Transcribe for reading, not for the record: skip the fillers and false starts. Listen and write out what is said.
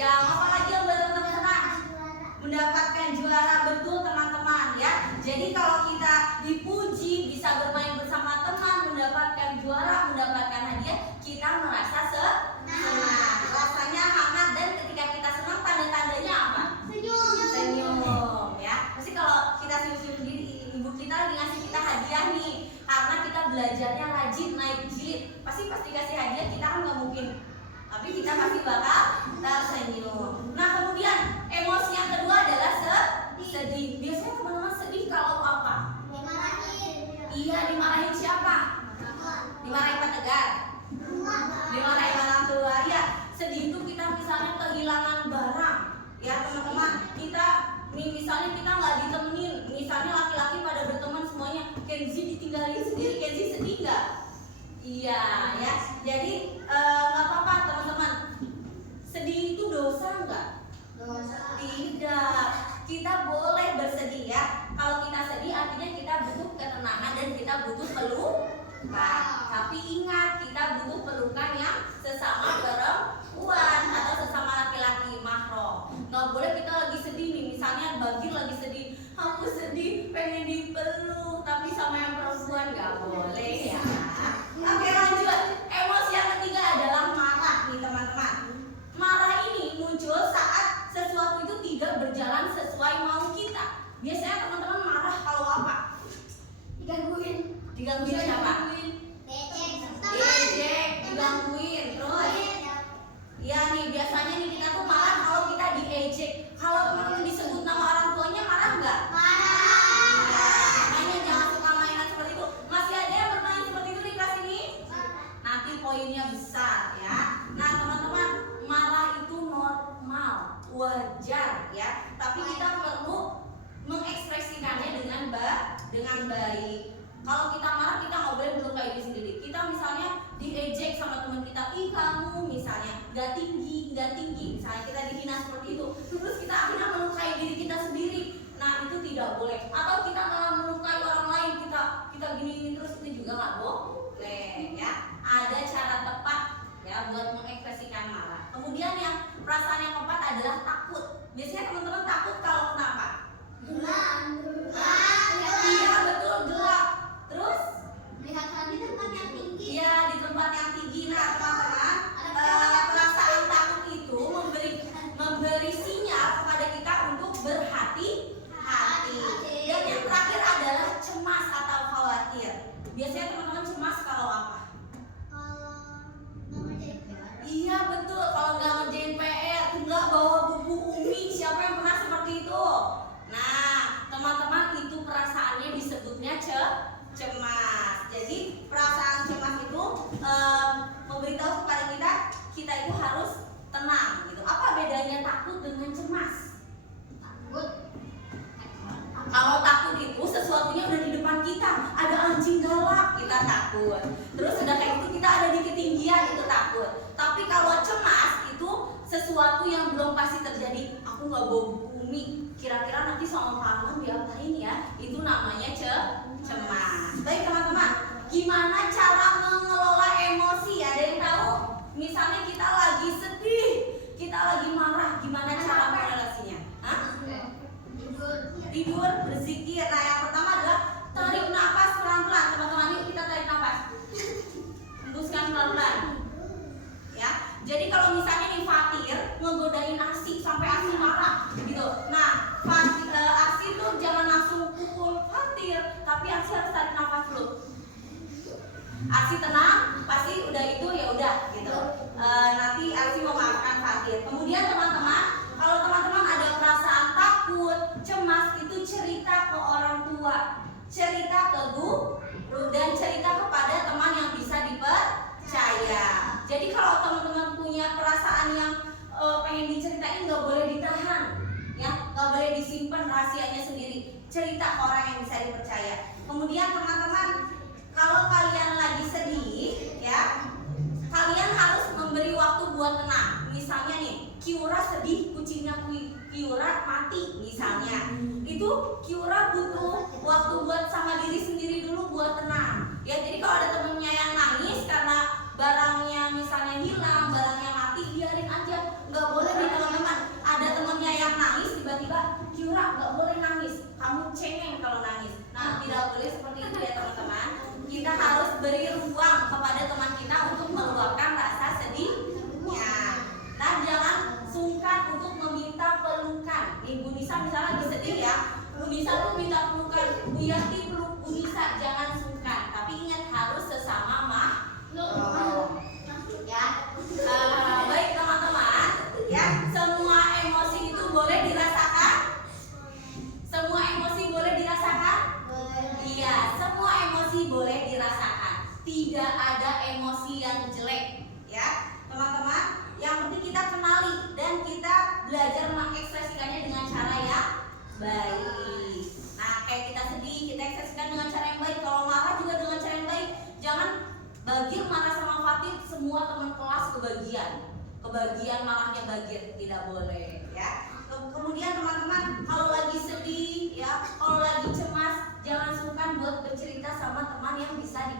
jam. Apalagi yang buat teman-teman senang? Mendapatkan juara, betul teman-teman ya. Jadi kalau kita dipuji, bisa bermain bersama teman, mendapatkan juara, mendapatkan hadiah, kita merasa senang. Rasanya hangat, dan ketika kita senang, tanda-tandanya apa? Senyum ya. Pasti kalau kita senyum-senyum sendiri, ibu kita lagi ngasih kita hadiah nih, karena kita belajarnya rajin, naik jilid. Pasti kasih hadiah, kita kan nggak mungkin, tapi kita pasti bakal tersenyum. Nah kemudian emosi yang kedua adalah sedih. Biasanya teman-teman sedih kalau apa? Iya, dimarahin siapa? Dimarahin Pak Tegar? Dimarahin orang tua. Ya, sedih itu kita misalnya kehilangan barang. Ya teman-teman, kita misalnya kita nggak ditemenin, misalnya laki-laki pada berteman semuanya, Kenzi ditinggalin sendiri, Kenzi sedih nggak? Iya ya, jadi nggak apa-apa teman-teman. Sedih itu dosa nggak? Dosa. Tidak. Kita boleh bersedih ya. Kalau kita sedih artinya kita butuh ketenangan dan kita butuh pelukan. Tapi ingat, kita butuh pelukan yang sesama perempuan atau sesama laki-laki mahram. Nggak boleh kita lagi sedih nih, misalnya Bagir lagi sedih, aku sedih pengen dipeluk, tapi sama yang perempuan nggak boleh ya. Oke lanjut, emosi yang ketiga adalah marah nih teman-teman. Marah ini muncul saat sesuatu itu tidak berjalan sesuai mau kita. Biasanya teman-teman marah kalau apa? Digangguin siapa? Diejek, digangguin, terus ya nih biasanya nih kita tuh marah kalau kita diejek. Kalau teman-teman disebut nama orang tuanya marah nggak? Makanya jangan suka mainan seperti itu. Masih ada yang bermain seperti itu di kelas ini? Nanti poinnya besar ya. Nah teman-teman, marah itu normal, wajar ya. Tapi kita perlu mengekspresikannya dengan baik. Kalau kita marah, kita nggak boleh melukai diri sendiri. Kita misalnya diejek sama teman kita, ih kamu misalnya nggak tinggi, misalnya kita dihina seperti itu, terus kita akhirnya melukai diri kita sendiri. Nah itu tidak boleh. Atau kita malah melukai orang lain, kita gini terus, itu juga nggak boleh ya. Ada cara tepat ya buat mengekspresikan marah. Kemudian yang perasaan yang keempat adalah takut. Biasanya teman-teman takut kalau kenapa? Gelap. Iya betul, gelap. Terus? Di tempat yang tinggi. Iya, di tempat yang tinggi. Nah teman-teman, perasaan takut itu memberi sinyal kepada kita untuk berhati-hati. Dan yang terakhir adalah cemas atau khawatir. Biasanya teman-teman cemas kalau apa? Iya betul, kalau nggak ngerjain PR, nggak bawa buku Umi, siapa yang pernah seperti itu? Nah teman-teman, itu perasaannya disebutnya cemas. Jadi perasaan cemas itu memberitahu kepada kita itu harus tenang gitu. Apa bedanya takut dengan cemas? Kalau takut itu sesuatunya udah di depan kita, ada anjing galak, kita takut. Terus udah kayak gitu kita ada di ketinggian, itu takut. Tapi kalau cemas itu sesuatu yang belum pasti terjadi. Aku nggak bawa buku Umi, kira-kira nanti sama Pak Alam diapain ya? Itu namanya cemas. Baik teman-teman, gimana cara mengelola emosi? Ada yang tahu? Misalnya kita lagi sedih, kita lagi marah, gimana cara mengatasinya? Tidur, berzikir. Nah yang pertama adalah tarik nafas pelan-pelan. Teman-teman, yuk kita tarik nafas. Hembuskan pelan-pelan. Ya. Jadi kalau misalnya nih Fatir ngegodain Asi sampai Asi marah gitu. Nah, Asi tuh jangan langsung pukul Fatir, tapi Asi harus tarik nafas dulu. Asi tenang, pasti udah itu ya udah gitu. Nanti Asi memaafkan Fatir. Kemudian teman-teman, kalau teman-teman ada perasaan takut, cemas, itu cerita ke orang tua, cerita ke guru, dan cerita kepada teman yang bisa dipercaya. Jadi kalau teman-teman punya perasaan yang pengen diceritain, nggak boleh ditahan, ya, nggak boleh disimpan rahasianya sendiri. Cerita ke orang yang bisa dipercaya. Kemudian teman-teman, kalau kalian lagi sedih, ya, kalian harus memberi waktu buat tenang. Misalnya nih, Kiura sedih, kucingnya Kiura mati misalnya. Itu Kiura butuh waktu buat sama diri sendiri dulu buat tenang. Ya, jadi kalau ada temennya yang nangis karena barangnya misalnya hilang, barangnya mati, biarin aja. Nggak boleh ditengah nih Bu Nisa misalnya lagi sedih ya, Bu Nisa tuh minta pelukan, Bu Yanti peluk Bu Nisa, jangan sungkan, tapi ingat harus sesama ya. Baik teman-teman, ya semua emosi itu boleh dirasakan. Semua emosi boleh dirasakan. Iya, semua emosi boleh dirasakan. Tidak ada emosi yang jelek, ya teman-teman. Yang penting kita kenali dan kita belajar mengekspresikannya dengan cara yang baik. Nah, kayak kita sedih, kita ekspresikan dengan cara yang baik. Kalau marah juga dengan cara yang baik. Jangan Bagir marah sama Fatir, semua teman kelas kebagian marahnya Bagir, tidak boleh, ya. Kemudian teman-teman, kalau lagi sedih, ya, kalau lagi cemas, jangan sungkan buat bercerita sama teman yang bisa